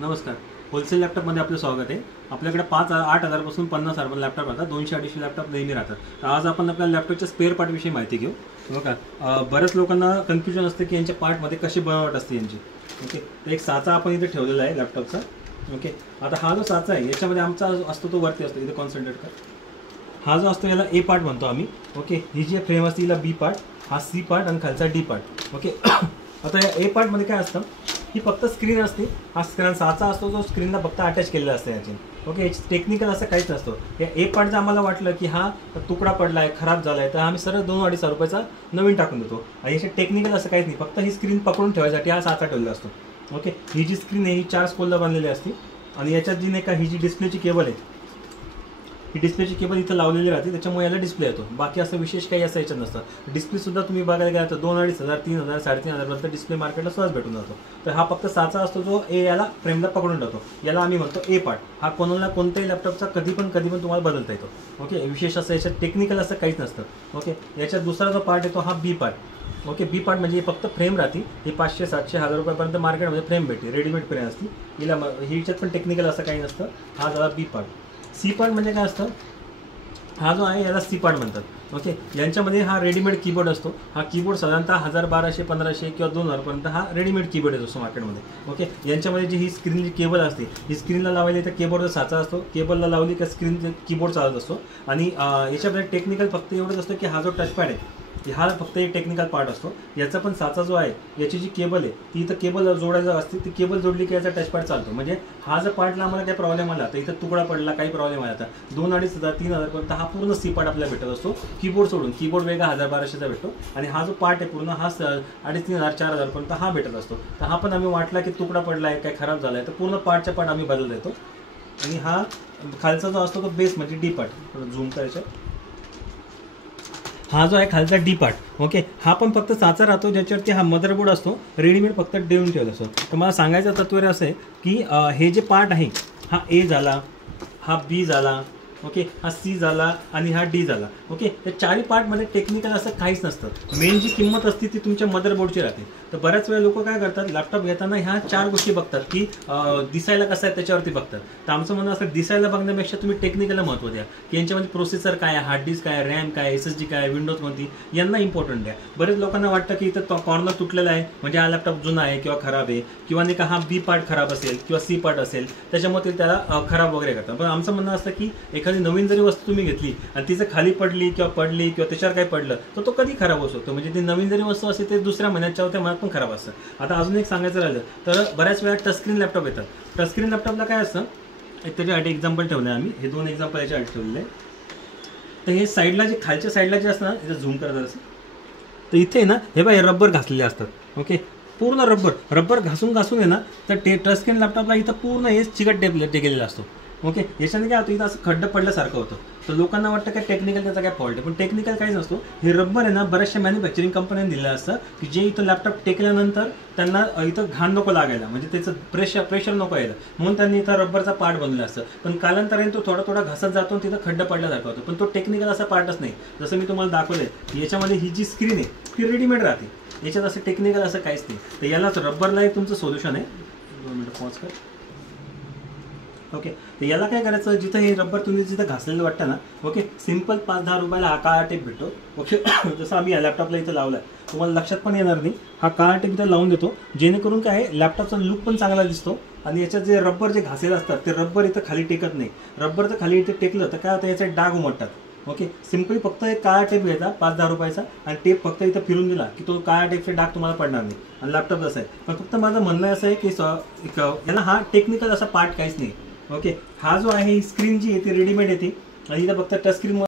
नमस्कार. होलसेल लॅपटॉपमध्ये आपलं स्वागत आहे. आपल्याकडे 8 हजारपासून 50,000 लॅपटॉप राहतात. 200-250 लॅपटॉप नेहमी राहतात. तर आज आपण आपल्या लॅपटॉपच्या स्पेअर पार्टविषयी माहिती घेऊ. बघा, बऱ्याच लोकांना कन्फ्युजन असते की यांच्या पार्टमध्ये कशी बनावट असते यांची. ओके, तर एक साचा आपण इथे ठेवलेला आहे लॅपटॉपचा. ओके, आता हा जो साचा आहे याच्यामध्ये आमचा असतो तो वरती असतो. इथे कॉन्सन्ट्रेट कर. हा जो असतो याला ए पार्ट म्हणतो आम्ही. ओके, ही जी फ्रेम असते हिला बी पार्ट, हा सी पार्ट आणि खालचा डी पार्ट. ओके, आता या ए पार्टमध्ये काय असतं, ही फक्त स्क्रीन असते. हा स्क्रीन साचा असतो जो स्क्रीनला फक्त अटॅच केलेला असतं याची. ओके, याची टेक्निकल असं काहीच नसतं. या ए पार्ट जर आम्हाला वाटलं की हा तुकडा पडला आहे, खराब झाला आहे, तर आम्ही सरळ 2-2.5 रुपयाचा नवीन टाकून देतो. आणि याची टेक्निकल असं काहीच नाही. फक्त ही स्क्रीन पकडून ठेवायसाठी हा साचा ठेवलेला असतो. ओके, ही जी स्क्रीन आहे ही 4 स्पोलला बांधलेली असते. आणि याच्यात जी नाही का ही जी डिस्प्लेची केबल आहे, ही डिस्प्लेची केबल इथं लावलेली राहते, त्याच्यामुळे याला डिस्प्ले येतो. बाकी असं विशेष काही असं याच्यात नसतं. डिस्प्लेसुद्धा तुम्ही बघायला गेला तर 2-2.5 हजार, 3,000, 3,500 पर्यंत डिस्प्ले मार्केटला सहज भेटून जातो. तर हा फक्त साचा असतो जो ए याला फ्रेमला पकडून ठेवतो. याला आम्ही म्हणतो ए पार्ट. हा कोणाला कोणत्याही लॅपटॉपचा कधी पण तुम्हाला बदलता येतो. ओके, विशेष असं याच्यात टेक्निकल असं काहीच नसतं. ओके, याच्यात दुसरा जो पार्ट येतो हा बी पार्ट. ओके, बी पार्ट म्हणजे फक्त फ्रेम राहते. ही 500, 700, 1000 रुपयापर्यंत मार्केटमध्ये फ्रेम भेटते, रेडीमेड फ्रेम असते. हिला ह्याच्यात पण टेक्निकल असं काही नसतं. हा झाला बी पार्ट. सी पार्ट म्हणजे काय असतं, हा जो आहे याला सी पार्ट म्हणतात. ओके, यांच्यामध्ये हा रेडीमेड कीबोर्ड असतो. हा कीबोर्ड साधारणतः 1000, 1200, 1500 किंवा 2000 पर्यंत हा रेडीमेड कीबोर्ड येतो असतो मार्केटमध्ये. ओके, यांच्यामध्ये जी ही स्क्रीनची केबल असते, ही स्क्रीनला लावायला तर कीबोर्डचा साचा असतो. केबलला लावली का स्क्रीन कीबोर्ड चालत असतो. आणि याच्यामध्ये टेक्निकल फक्त एवढंच असतं की हा जो टचपॅड आहे हा फक्त एक टेक्निकल पार्ट असतो. याचा पण साचा जो आहे याची जी केबल आहे ती इथं केबल जोडायचं असते. ती केबल जोडली की याचा टचपॅड चालतो. म्हणजे हा जर पार्टला आम्हाला काही प्रॉब्लेम आला तर इथं तुकडा पडला, काही प्रॉब्लेम आला तर 2-2.5 हजार, 3,000 पर्यंत हा पूर्ण सी पार्ट आपल्याला भेटत असतो. कीबोर्ड सोडून. कीबोर्ड वेगळा 1000-1200चा भेटतो. आणि हा जो पार्ट आहे पूर्ण हा 2,500, 4,000 पर्यंत हा भेटत असतो. तर हा पण आम्ही वाटला की तुकडा पडला आहे, काय खराब झाला आहे, तर पूर्ण पार्टच्या पार्ट आम्ही बदल देतो. आणि हा खालचा जो असतो तो बेस म्हणजे डी पार्ट. झूम करायचा. हा जो आहे खालचा डी पार्ट. ओके, हा पण फक्त साचा राहतो ज्याच्यावरती हा मदरबोर्ड असतो, रेडीमेड फक्त देऊन ठेवला असतो. तर मला सांगायचं तत्त्व असं आहे की हे जे पार्ट आहे हा ए झाला, हा बी झाला, ओके, हा सी झाला आणि हा डी झाला. ओके, या चारही पार्टमध्ये टेक्निकल असं काहीच नसतं. मेन जी किंमत असते ती तुमच्या मदरबोर्डची राहते. तर बऱ्याच वेळा लोक काय करतात, लॅपटॉप घेताना ह्या 4 गोष्टी बघतात की दिसायला कसं आहे त्याच्यावरती बघतात. तर आमचं म्हणणं असं दिसायला बघण्यापेक्षा तुम्ही टेक्निकलला महत्त्व द्या की यांच्यामध्ये प्रोसेसर काय आहे, हार्ड डिस्क काय, रॅम काय, SSD काय, विंडोज कोणती, यांना इम्पॉर्टंट द्या. बरेच लोकांना वाटतं की इथं कॉर्नर तुटलेला आहे म्हणजे हा लॅपटॉप जुना आहे किंवा खराब आहे, किंवा नाही का हा बी पार्ट खराब असेल किंवा सी पार्ट असेल, त्याच्यामुळे त्याला खराब वगैरे करतात. पण आमचं म्हणणं असतं की एखादी नवीन जरी वस्तू तुम्ही घेतली आणि तिचं खाली पडली किंवा त्याच्यावर काही पडलं तर तो कधी खराब होऊ शकतो. म्हणजे ती नवीन जरी वस्तू असते ते दुसऱ्या महिन्यात 4थ्या महिन्यात पण खराब असतं. आता अजून एक सांगायचं राहिलं तर बऱ्याच वेळा टचस्क्रीन लॅपटॉप येतात. टचस्क्रीन लॅपटॉपला काय असतं, त्याच्यासाठी एक्झाम्पल ठेवलं आहे आम्ही. हे 2 एक्झाम्पल याच्यासाठी ठेवलेले आहे. तर हे साईडला जे खालच्या साईडला जे असतं ना, इथं झूम करत असं, तर इथे ना हे बघा रबर घासलेले असतात. ओके, पूर्ण रबर घासून आहे ना, तर टचस्क्रीन लॅपटॉपला इथं पूर्ण हे चिकट टेकलेला असतो. ओके, याच्याने काय होतं, इथं असं खड्डं पडल्यासारखं होतं. तर लोकांना वाटतं काय टेक्निकल त्याचा काय फॉल्ट आहे, पण टेक्निकल काहीच नसतो. हे रबर आहे ना बऱ्याचशा मॅन्युफॅक्चरिंग कंपन्यांनी दिलेलं असतं की जे इथं लॅपटॉप टेकल्यानंतर त्यांना इथं घाण नको लागायला, म्हणजे त्याचं प्रेशर नको यायला, म्हणून त्यांनी इथं रबरचा पार्ट बनवला असतं. पण कालांतराने तो थोडा घसत जातो आणि तिथं खड्डा पडल्यासारखं होतं. पण तो टेक्निकल असा पार्टच नाही. जसं मी तुम्हाला दाखवलंय याच्यामध्ये ही जी स्क्रीन आहे ती रेडीमेड राहते. याच्यात असं टेक्निकल असं काहीच नाही. तर यालाच रबरला एक तुमचं सोल्युशन आहे. 2 मिनिटं पॉज कर. ओके, तर याला काय करायचं, जिथं हे रबर तुम्ही जिथं घासलेलं वाटतं ना, ओके, सिंपल 5-10 रुपयाला हा काळा टेप भेटतो. ओके, जसं आम्ही या लॅपटॉपला इथं लावला आहे, तुम्हाला लक्षात पण येणार नाही. हा काळा टेप इथं लावून देतो जेणेकरून काय आहे, लॅपटॉपचा लुक पण चांगला दिसतो. आणि याच्यात जे रबर जे घासेलं असतात ते रबर इथं खाली टेकत नाही. रबर जर खाली इथे टेकलं तर काय होतं, याचे डाग उमटतात. ओके, सिम्पली फक्त एक काळा टेप घ्यायचा 5-10 रुपयाचा आणि टेप फक्त इथं फिरून दिला की तो काळा टेपचे डाग तुम्हाला पडणार नाही. आणि लॅपटॉप असं आहे. पण फक्त माझं म्हणणं असं आहे की याला हा टेक्निकल असा पार्ट काहीच नाही. ओके, हा जो आहे स्क्रीन जी आहे ती रेडीमेड येते आणि इथं फक्त टच स्क्रीन